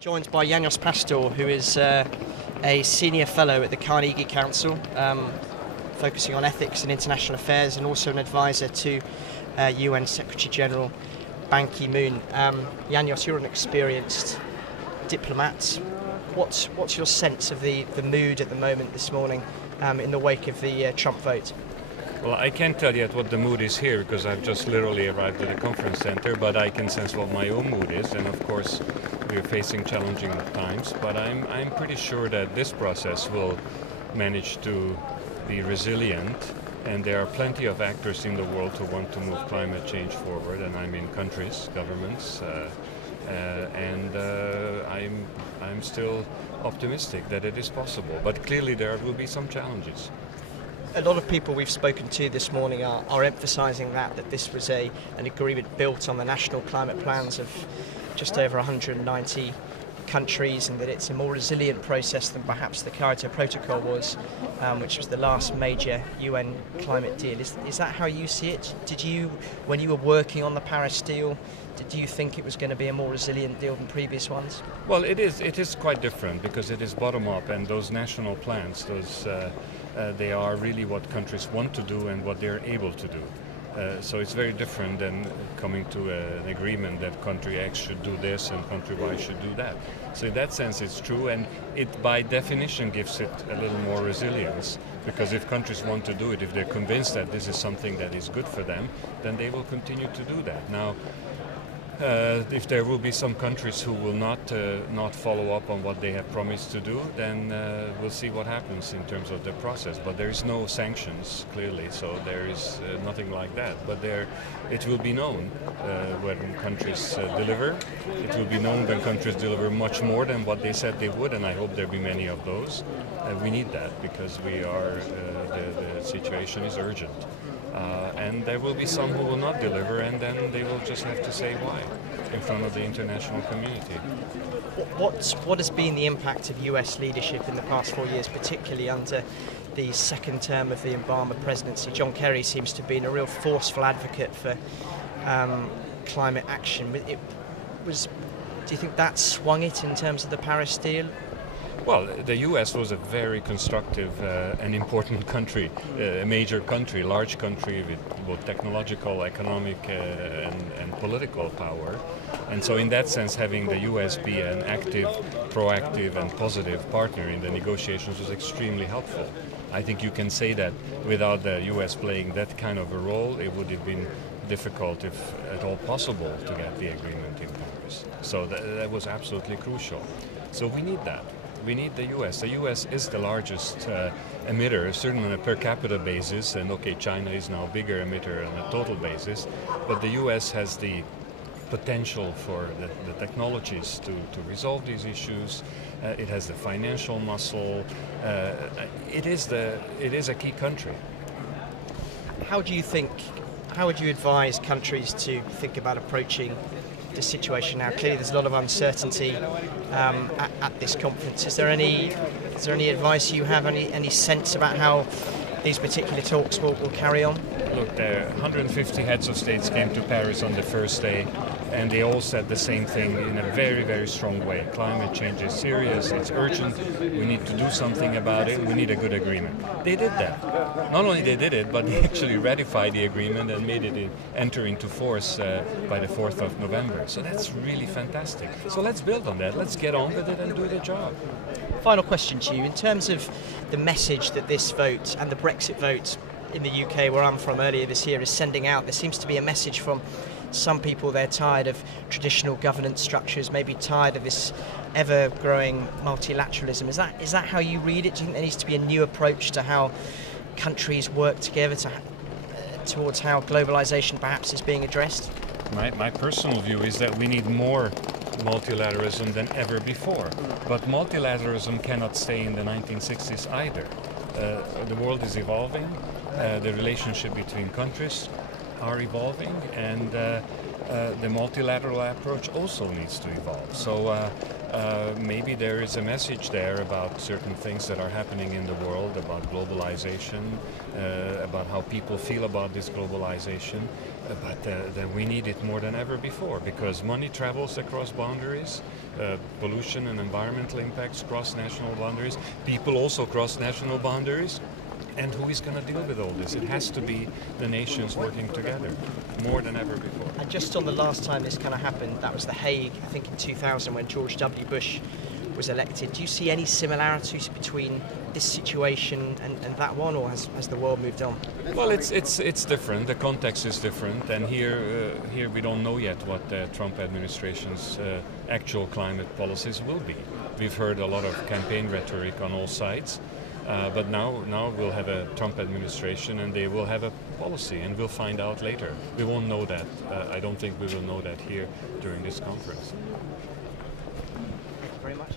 Joined by Janos, who is a senior fellow at the Carnegie Council, focusing on ethics and international affairs, and also an advisor to UN Secretary General Ban Ki-moon. Janos, you're an experienced diplomat. What's your sense of the mood at the moment this morning in the wake of the Trump vote? Well, I can't tell yet what the mood is here because I've just literally arrived at the conference center, but I can sense what my own mood is, and of course we're facing challenging times, but I'm pretty sure that this process will manage to be resilient, and there are plenty of actors in the world who want to move climate change forward, and I mean countries, governments, and I'm still optimistic that it is possible, but clearly there will be some challenges. A lot of people we've spoken to this morning are emphasising that this was an agreement built on the national climate plans of just over 190 countries, and that it's a more resilient process than perhaps the Kyoto Protocol was, which was the last major UN climate deal. Is that how you see it? Did you, when you were working on the Paris deal, did you think it was going to be a more resilient deal than previous ones? Well, it is quite different because it is bottom-up, and those national plans, they are really what countries want to do and what they're able to do. So it's very different than coming to an agreement that country X should do this and country Y should do that. So in that sense it's true, and it by definition gives it a little more resilience, because if countries want to do it, if they're convinced that this is something that is good for them, then they will continue to do that. Now, if there will be some countries who will not follow up on what they have promised to do, then we'll see what happens in terms of the process. But there is no sanctions, clearly, so there is nothing like that. But it will be known when countries deliver. It will be known when countries deliver much more than what they said they would, and I hope there'll be many of those. We need that because the situation is urgent. And there will be some who will not deliver, and then they will just have to say why in front of the international community. What has been the impact of US leadership in the past 4 years, particularly under the second term of the Obama presidency? John Kerry seems to have been a real forceful advocate for climate action. Do you think that swung it in terms of the Paris deal? Well, the US was a very constructive and important country, a major country, large country with both technological, economic and political power. And so in that sense, having the US be an active, proactive and positive partner in the negotiations was extremely helpful. I think you can say that without the US playing that kind of a role, it would have been difficult, if at all possible, to get the agreement in Paris. So that was absolutely crucial. So we need that. We need the US. The US is the largest emitter, certainly on a per capita basis, and okay, China is now a bigger emitter on a total basis, but the US has the potential for the technologies to resolve these issues. It has the financial muscle. It is a key country. How would you advise countries to think about approaching the situation now? Clearly there's a lot of uncertainty at this conference. Is there any advice you have, any sense about how these particular talks will carry on? Look, the 150 heads of states came to Paris on the first day, and they all said the same thing in a very, very strong way. Climate change is serious, it's urgent, we need to do something about it, we need a good agreement. They did that. Not only they did it, but they actually ratified the agreement and made it enter into force by the 4th of November. So that's really fantastic. So let's build on that, let's get on with it and do the job. Final question to you. In terms of the message that this vote and the Brexit vote in the UK, where I'm from, earlier this year is sending out, there seems to be a message from some people. They're tired of traditional governance structures, maybe tired of this ever-growing multilateralism. Is that how you read it? Do you think there needs to be a new approach to how countries work together towards how globalization perhaps is being addressed? My personal view is that we need more multilateralism than ever before. But multilateralism cannot stay in the 1960s either. The world is evolving, the relationship between countries are evolving, and the multilateral approach also needs to evolve. So maybe there is a message there about certain things that are happening in the world, about globalization, about how people feel about this globalization, but that we need it more than ever before, because money travels across boundaries, pollution and environmental impacts cross national boundaries, people also cross national boundaries. And who is going to deal with all this? It has to be the nations working together, more than ever before. And just on the last time this kind of happened, that was The Hague, I think in 2000 when George W. Bush was elected. Do you see any similarities between this situation and that one, or has the world moved on? Well, it's different. The context is different, and here we don't know yet what the Trump administration's actual climate policies will be. We've heard a lot of campaign rhetoric on all sides. But now we'll have a Trump administration and they will have a policy, and we'll find out later. We won't know that. I don't think we will know that here during this conference. Thank you very much.